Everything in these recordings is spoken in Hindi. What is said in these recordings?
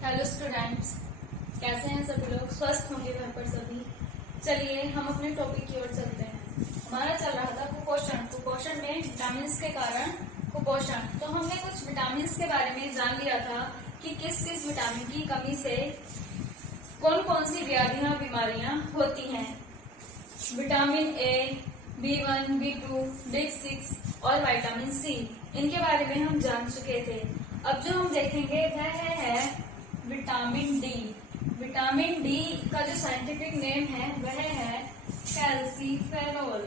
हेलो स्टूडेंट्स, कैसे हैं सभी लोग? स्वस्थ होंगे घर पर सभी। चलिए हम अपने टॉपिक की ओर चलते हैं। हमारा चल रहा था कुपोषण में विटामिन के कारण कुपोषण। तो हमने कुछ विटामिन के बारे में जान लिया था कि किस किस विटामिन की कमी से कौन कौन सी व्याधियां बीमारियां होती हैं। Vitamin A, B1, B2, B6 और विटामिन सी, इनके बारे में हम जान चुके थे। अब जो हम देखेंगे वह है विटामिन डी। विटामिन डी का जो साइंटिफिक नेम है वह है कैल्सीफेरोल।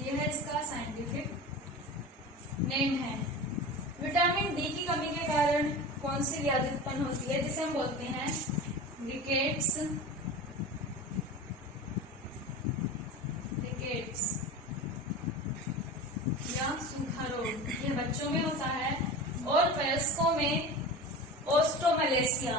यह इसका साइंटिफिक नेम है। विटामिन डी की कमी के कारण कौन सी व्याधि उत्पन्न होती है, जिसे हम बोलते हैं रिकेट्स या सूखा रोग। यह बच्चों में होता है और वयस्कों में ओस्टोमलेशिया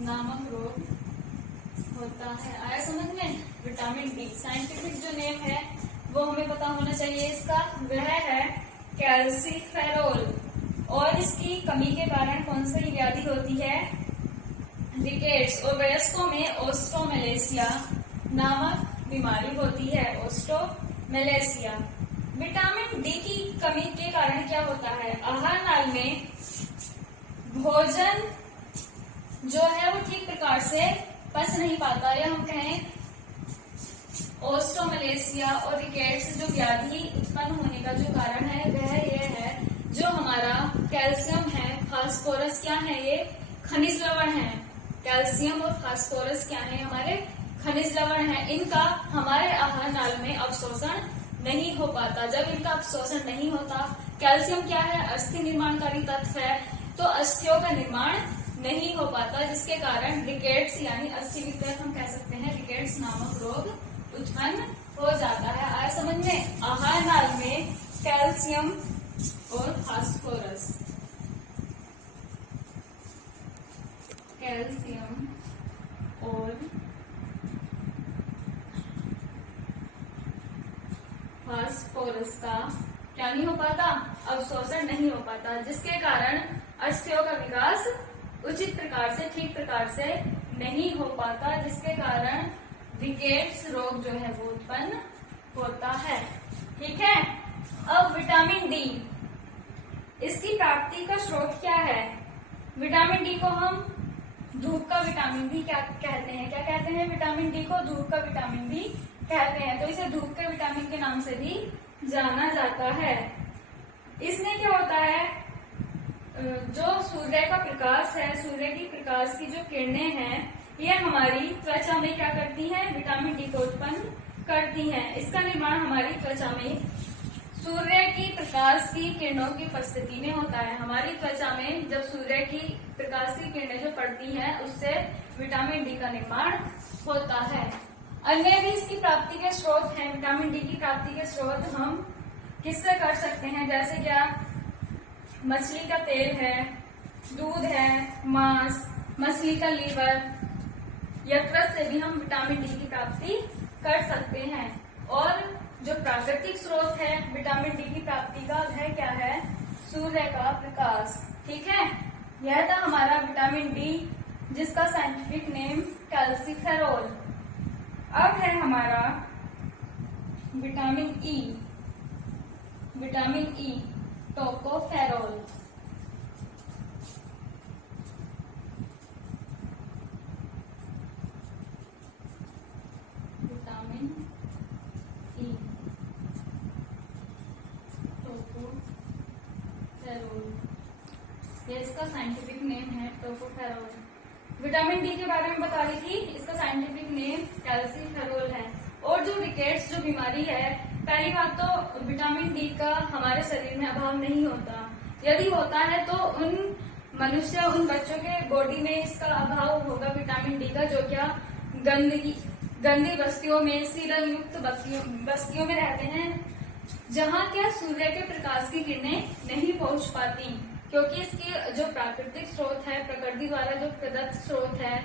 नामक रोग होता है। आया समझ में? विटामिन डी साइंटिफिक जो नेम है वो हमें पता होना चाहिए इसका, वह है कैल्सीफेरोल। और इसकी कमी के कारण कौन सी व्याधि होती है? रिकेट्स। और वयस्कों में ओस्टोमलेशिया नामक बीमारी होती है, ओस्टोमलेशिया। विटामिन डी की कमी के कारण क्या होता है? आहार नाल में भोजन जो है वो ठीक प्रकार से पच नहीं पाता, या हम कहें ओस्टोमलेशिया और रिकेट्स जो व्याधि उत्पन्न होने का जो कारण है वह यह है जो हमारा कैल्शियम है, फास्फोरस क्या है, ये खनिज लवण है। कैल्शियम और फास्फोरस क्या है? हमारे खनिज लवण है। इनका हमारे आहार नाल में अवशोषण नहीं हो पाता। जब इनका अवशोषण नहीं होता, कैल्शियम क्या है? अस्थि निर्माणकारी तत्व है, तो अस्थियों का निर्माण नहीं हो पाता, जिसके कारण रिकेट्स यानी अस्थि विकृत हम कह सकते हैं, रिकेट्स नामक रोग उत्पन्न हो जाता है। आया समझ में? आहार नाल में कैल्शियम और फास्फोरस, कैल्शियम और फास्फोरस का क्या नहीं हो पाता? अवशोषण नहीं हो पाता, जिसके कारण अस्थियों का विकास उचित प्रकार से, ठीक प्रकार से नहीं हो पाता, जिसके कारण रिकेट्स रोग जो है वो उत्पन्न होता है। ठीक है। अब विटामिन डी, इसकी प्राप्ति का स्रोत क्या है? विटामिन डी को हम धूप का विटामिन डी क्या कहते हैं? क्या कहते हैं? विटामिन डी को धूप का विटामिन डी कहते हैं। तो इसे धूप के विटामिन के नाम से भी जाना जाता है। इसमें क्या होता है? जो सूर्य का प्रकाश है, सूर्य की प्रकाश की जो किरणें हैं, ये हमारी त्वचा में क्या करती हैं? विटामिन डी को उत्पन्न करती हैं। इसका निर्माण हमारी त्वचा में सूर्य की प्रकाश की किरणों की उपस्थिति में होता है। हमारी त्वचा में जब सूर्य की प्रकाश की किरणें जो पड़ती हैं, उससे विटामिन डी का निर्माण होता है। अन्य भी इसकी प्राप्ति के स्रोत हैं। विटामिन डी की प्राप्ति के स्रोत हम किससे कर सकते हैं? जैसे क्या मछली का तेल है, दूध है, मांस, मछली का लीवर, यकृत से भी हम विटामिन डी की प्राप्ति कर सकते हैं। और जो प्राकृतिक स्रोत है विटामिन डी की प्राप्ति का, वह क्या है? सूर्य का प्रकाश। ठीक है। यह था हमारा विटामिन डी, जिसका साइंटिफिक नेम कैल्सीफेरोल। अब है हमारा vitamin E. Vitamin E tocopherol. Vitamin E tocopherol, ये इसका साइंटिफिक नेम है, टोकोफेरोल। विटामिन डी के बारे में बता रही थी, इसका साइंटिफिक नेम कैल्सीफेरोल है। और जो रिकेट्स जो बीमारी है, पहली बात तो विटामिन डी का हमारे शरीर में अभाव नहीं होता। यदि होता है तो उन उन बच्चों के बॉडी में इसका अभाव होगा विटामिन डी का, जो क्या गंदी बस्तियों में, सीरम युक्त बस्तियों में रहते हैं, जहाँ क्या सूर्य के प्रकाश की किरणें नहीं पहुंच पाती। क्योंकि इसकी जो प्राकृतिक स्रोत है, प्रकृति द्वारा जो प्रदत्त स्रोत है,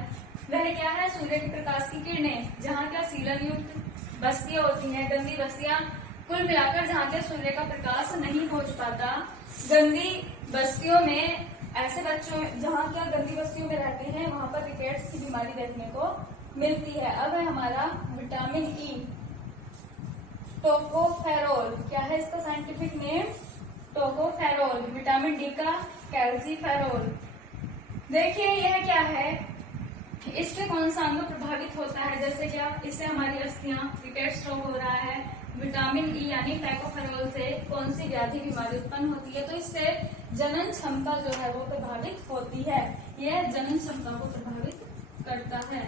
वह क्या है? सूर्य के प्रकाश की किरणें। जहाँ क्या सीलन युक्त बस्तियां होती हैं, गंदी बस्तियां, कुल मिलाकर जहाँ क्या सूर्य का प्रकाश नहीं पहुंच पाता। गंदी बस्तियों में, ऐसे बच्चों जहाँ क्या गंदी बस्तियों में रहते हैं, वहां पर रिकेट्स की बीमारी देखने को मिलती है। अब है हमारा विटामिन ई, टोकोफेरोल। क्या है इसका scientific name? Tocopherol. Vitamin D का कैल्सीफेरोल। देखिए यह क्या है, इससे कौन सा अंग प्रभावित होता है? जैसे क्या इससे हमारी अस्थियां, रिकेट स्ट्रोक हो रहा है। विटामिन ई यानी टोकोफेरोल से कौन सी व्याधि बीमारी उत्पन्न होती है? तो इससे जनन क्षमता जो है वो प्रभावित होती है। यह जनन क्षमता को प्रभावित करता है।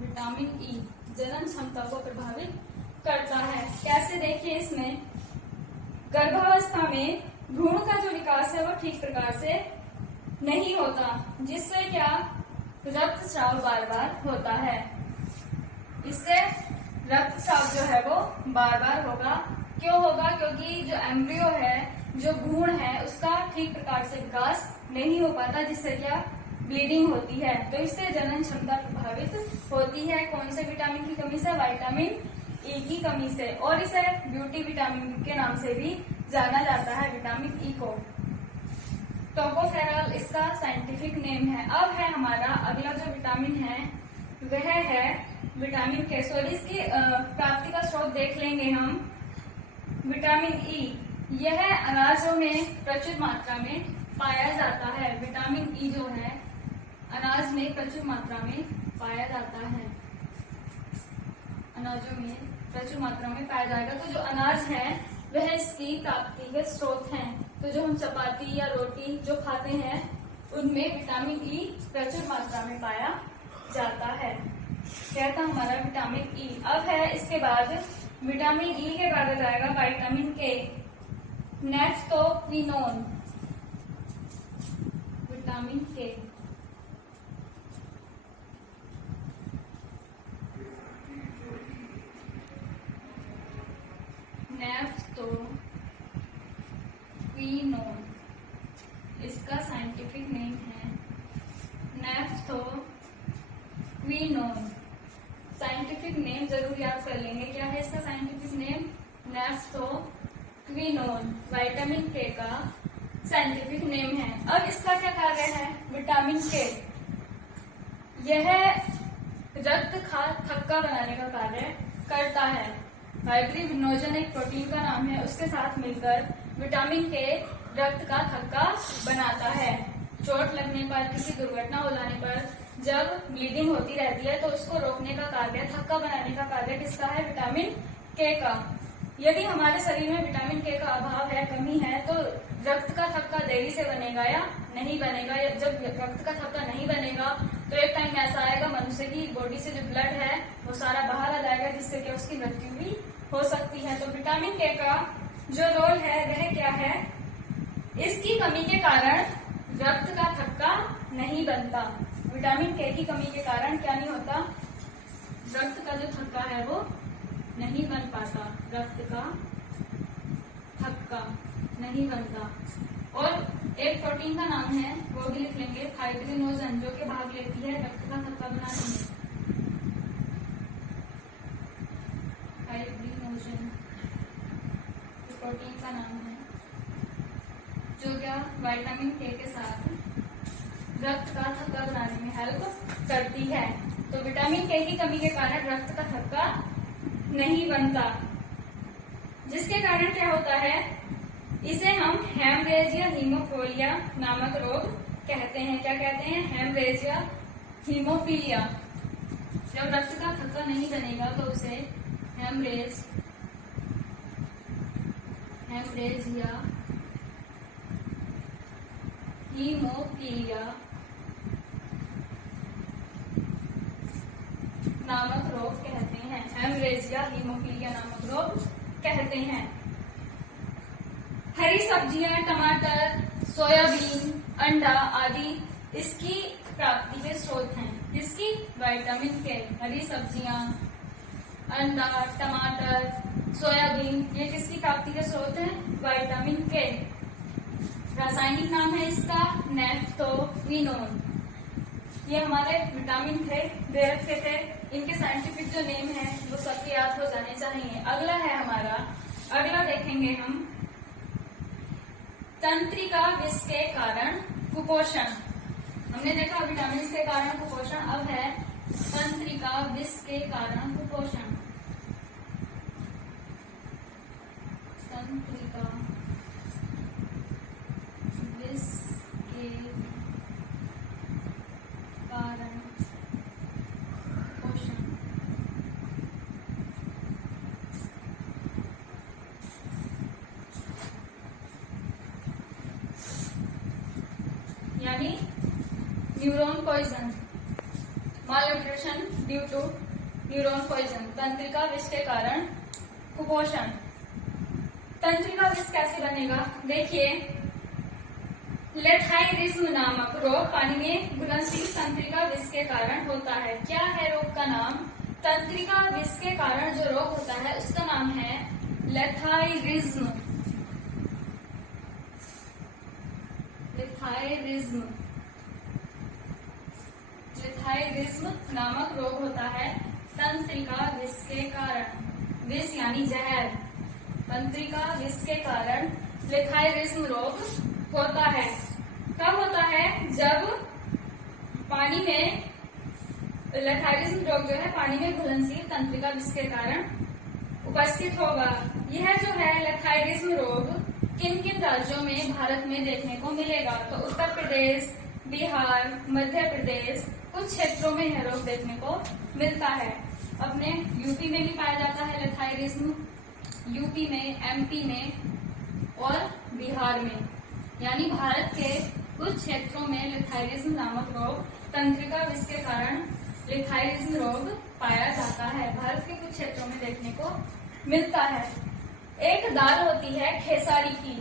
विटामिन ई जनन क्षमता को प्रभावित करता है। कैसे? देखिए इसमें गर्भावस्था में भ्रूण का जो विकास है वो ठीक प्रकार से नहीं होता, जिससे क्या रक्तस्राव बार बार होता है। इससे रक्तस्राव जो है वो बार बार होगा। क्यों होगा? क्योंकि जो एम्ब्रियो है, जो भ्रूण है, उसका ठीक प्रकार से विकास नहीं हो पाता, जिससे क्या ब्लीडिंग होती है। तो इससे जनन क्षमता प्रभावित होती है। कौन से विटामिन की कमी से? विटामिन ई की कमी से। और इसे ब्यूटी विटामिन के नाम से भी जाना जाता है, विटामिन ई को। टोकोफेरोल इसका साइंटिफिक नेम है। अब है हमारा अगला जो विटामिन है वह है विटामिन के। सॉरी, इसकी प्राप्ति का स्रोत देख लेंगे हम। विटामिन ई यह अनाजों में प्रचुर मात्रा में पाया जाता है। विटामिन ई जो है अनाज में प्रचुर मात्रा में पाया जाता है। अनाजों में प्रचुर मात्रा में पाया जाएगा। तो जो अनाज है वह इसकी प्राप्ति के स्रोत हैं। तो जो हम चपाती या रोटी जो खाते हैं उनमें विटामिन ई प्रचुर मात्रा में पाया जाता है। कहता हमारा विटामिन ई। अब है इसके बाद विटामिन ई के बाद आ जाएगा विटामिन के, नेफ्थोक्विनोन। विटामिन के नेफ्थोक्विनोन इसका साइंटिफिक नेम है। नेफ्थोक्विनोन साइंटिफिक नेम जरूर याद कर लेंगे। क्या है इसका साइंटिफिक नेम? नेफ्थोक्विनोन विटामिन के का साइंटिफिक नेम है। अब इसका क्या कार्य है? विटामिन के यह रक्त का थक्का बनाने का कार्य करता है। फाइब्रिनोजन एक प्रोटीन का नाम है, उसके साथ मिलकर विटामिन के रक्त का थक्का बनाता है। चोट लगने पर, किसी दुर्घटना हो जाने पर जब ब्लीडिंग होती रहती है तो उसको रोकने का कार्य, थक्का बनाने का कार्य किसका है? विटामिन के का। यदि हमारे शरीर में विटामिन के का अभाव है, कमी है, तो रक्त का थक्का देरी से बनेगा या नहीं बनेगा। जब रक्त का थक्का नहीं बनेगा तो एक टाइम ऐसा आएगा मनुष्य की बॉडी से जो ब्लड है वो सारा बाहर आ जाएगा, जिससे कि उसकी मृत्यु भी हो सकती है। तो विटामिन के का जो रोल है वह क्या है? इसकी कमी के कारण रक्त का थक्का नहीं बनता। विटामिन के की कमी के कारण क्या नहीं होता? रक्त का जो थक्का है वो नहीं बन पाता। रक्त का थक्का नहीं बनता। और एक प्रोटीन का नाम है वो भी लिख लेंगे, फाइब्रिनोजन, जो कि भाग लेती है रक्त का थक्का बनाने में। फाइब्रिनोजन प्रोटीन का नाम है जो क्या विटामिन के साथ रक्त का थक्का बनाने में हेल्प करती है। तो विटामिन के की कमी के कारण रक्त का थक्का नहीं बनता, जिसके कारण क्या होता है? इसे हम हेमरेज या हीमोफिलिया नामक रोग कहते हैं। क्या कहते हैं? हेमरेज या हीमोफिलिया। जब रक्त का थक्का नहीं बनेगा तो उसे हेमरेज या हीमोफिलिया नामक रोग कहते हैं। हेमरेज या हीमोफिलिया नामक रोग कहते हैं। हरी सब्जियां, टमाटर, सोयाबीन, अंडा आदि इसकी प्राप्ति के स्रोत हैं। इसकी विटामिन के। हरी सब्जियां, अंडा, टमाटर, सोयाबीन ये किसकी प्राप्ति के स्रोत हैं? विटामिन के। रासायनिक नाम है इसका नेफ्थोक्विनोन। ये हमारे विटामिन थे, दे रखे थे, इनके साइंटिफिक जो नेम है वो सबके याद हो जाने चाहिए। अगला है हमारा, अगला देखेंगे हम तंत्रिका विष के कारण कुपोषण। हमने देखा विटामिन के कारण कुपोषण, अब है तंत्रिका विष के कारण कुपोषण। तंत्रिका विष के कारण कुपोषण। यानी neuron poison, malnutrition due to neuron poison, तंत्रिका विष के कारण कुपोषण। तंत्रिका विष कैसे बनेगा? देखिए, लेथाइरिज्म नामक रोग पानी में घुलनशील तंत्रिका विष के कारण होता है। क्या है रोग का नाम? तंत्रिका विष के कारण जो रोग होता है उसका नाम है लेथाइरिज्म। लेथाइरिज्म, लेथाइरिज्म नामक रोग होता है तंत्रिका विष के कारण। विष यानी जहर, तंत्रिका विष के कारण लेथाइरिज्म रोग होता है। कब होता है? जब पानी में लेथाइरिज्म रोग जो है पानी में घुलनशील तंत्रिका विष के कारण उपस्थित होगा। यह जो है लेथाइरिज्म रोग किन किन राज्यों में भारत में देखने को मिलेगा? तो उत्तर प्रदेश, बिहार, मध्य प्रदेश, कुछ क्षेत्रों में यह रोग देखने को मिलता है। अपने यूपी में भी पाया जाता है लेथाइरिज्म, यूपी में, एमपी में और बिहार में। यानी भारत के कुछ क्षेत्रों में लेथाइरिज्म नामक रोग, तंत्रिका विष के कारण लेथाइरिज्म रोग पाया जाता है। भारत के कुछ क्षेत्रों में देखने को मिलता है। एक दाल होती है खेसारी की,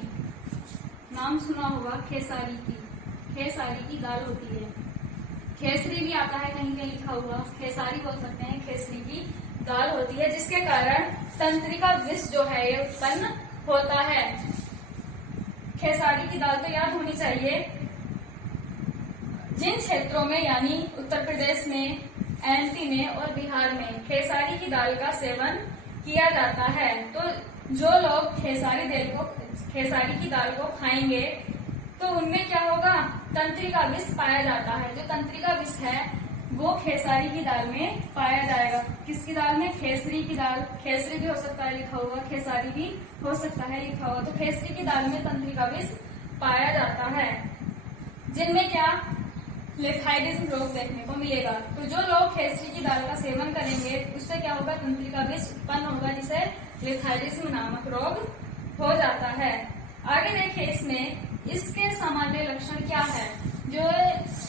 नाम सुना होगा खेसारी की। खेसारी की दाल होती है, खेसरी भी आता है कहीं पे लिखा हुआ, खेसारी बोल सकते हैं। खेसरी की दाल होती है जिसके कारण तंत्रिका विष जो है ये उत्पन्न होता है। खेसारी की दाल तो याद होनी चाहिए। जिन क्षेत्रों में यानी उत्तर प्रदेश में, एमपी में और बिहार में खेसारी की दाल का सेवन किया जाता है, तो जो लोग खेसारी की दाल को खाएंगे तो उनमें क्या होगा? तंत्रिका विष पाया जाता है। जो तंत्रिका विष है वो खेसारी की दाल में पाया जाएगा। किसकी दाल में? खेसरी की दाल। खेसरी भी हो सकता है लिखा हुआ, खेसारी भी हो सकता है लिखा हुआ। तो खेसरी की दाल में तंत्रिका विष पाया जाता है, जिनमें क्या लेथाइरिज्म रोग देखने को मिलेगा। तो जो लोग खेसरी की दाल का सेवन करेंगे उससे क्या होगा? तंत्रिका विष उत्पन्न होगा, जिसे लेथाइरिज्म नामक रोग हो जाता है। आगे देखिए, इसमें इसके सामान्य लक्षण क्या है? जो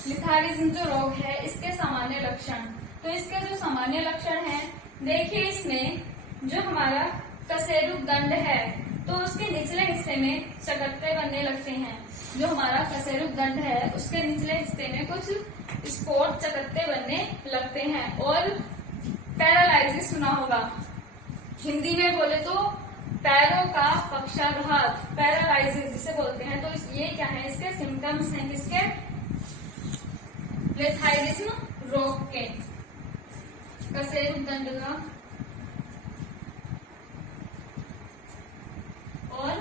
लेथाइरिज्म जो रोग है इसके सामान्य लक्षण, तो इसके जो सामान्य लक्षण हैं, देखिए इसमें जो हमारा कशेरुक दंड है तो उसके निचले हिस्से में चकत्ते बनने लगते हैं। जो हमारा कशेरुक दंड है उसके निचले हिस्से में कुछ स्पॉट चकत्ते बनने लगते हैं। और पैरालाइसिस सुना होगा, हिंदी में बोले तो पैरों का पक्षाघात, पैरालाइसिस जिसे बोलते हैं। तो ये क्या है? इसके सिम्टम्स हैं किसके? लेथाइरिज्म रोग के, कशेरुक दंड का और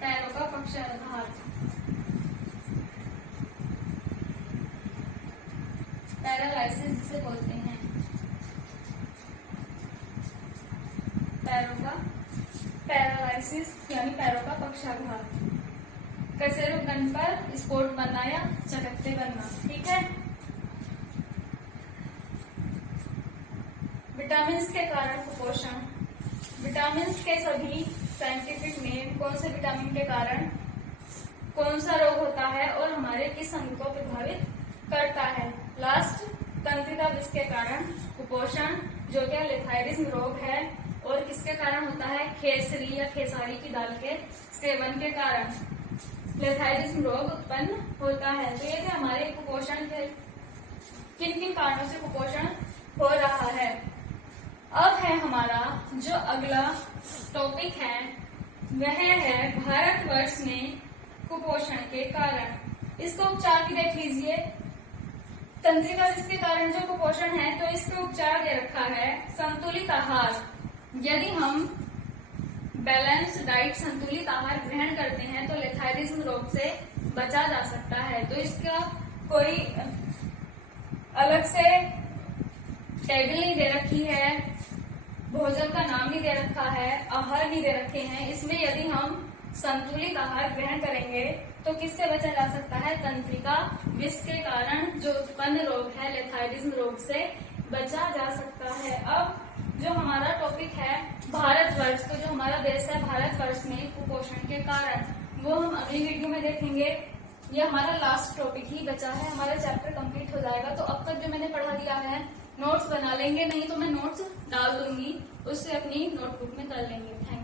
पैरों का पक्षाघात, पैरालाइसिस जिसे बोलते हैं। पैरों का पैरालाइसिस यानी पैरों का पक्षाघात, कशेरुक दंड पर स्पॉट बनना या चकत्ते बनना। ठीक है। विटामिन के कारण कुपोषण। विटामिन के सभी साइंटिफिक नेम, कौन से विटामिन के कारण कौन सा रोग होता है और हमारे किस अंग को प्रभावित करता है। लास्ट, तंत्रिका विष के कारण कुपोषण जो क्या लेथाइरिज्म रोग है और किसके कारण होता है? खेसरी या खेसारी की दाल के सेवन के कारण लेथाइरिज्म रोग उत्पन्न होता है। तो ये थे हमारे कुपोषण के किन किन कारणों से कुपोषण हो रहा है। अब है हमारा जो अगला टॉपिक है वह है भारतवर्ष में कुपोषण के कारण। इसका उपचार भी देख लीजिए। तंत्रिका जिसके कारण जो कुपोषण है, तो इसका उपचार दे रखा है संतुलित आहार। यदि हम बैलेंस्ड डाइट, संतुलित आहार ग्रहण करते हैं तो लेथाइरिज्म रोग से बचा जा सकता है। तो इसका कोई अलग से टेबल नहीं दे रखी है, भोजन का नाम नहीं दे रखा है, आहार नहीं दे रखे हैं। इसमें यदि हम संतुलित आहार ग्रहण करेंगे तो किससे बचा जा सकता है? तंत्रिका विष के कारण जो उत्पन्न रोग है लेथाइरिज्म रोग से बचा जा सकता है। अब जो हमारा टॉपिक है भारतवर्ष, तो जो हमारा देश है भारतवर्ष में कुपोषण के कारण, वो हम अगली वीडियो में देखेंगे। ये हमारा लास्ट टॉपिक ही बचा है, हमारा चैप्टर कंप्लीट हो जाएगा। तो अब तक जो मैंने पढ़ा दिया है नोट्स बना लेंगे, नहीं तो मैं नोट्स डाल दूंगी, उससे अपनी नोटबुक में कर लेंगे। Thank you.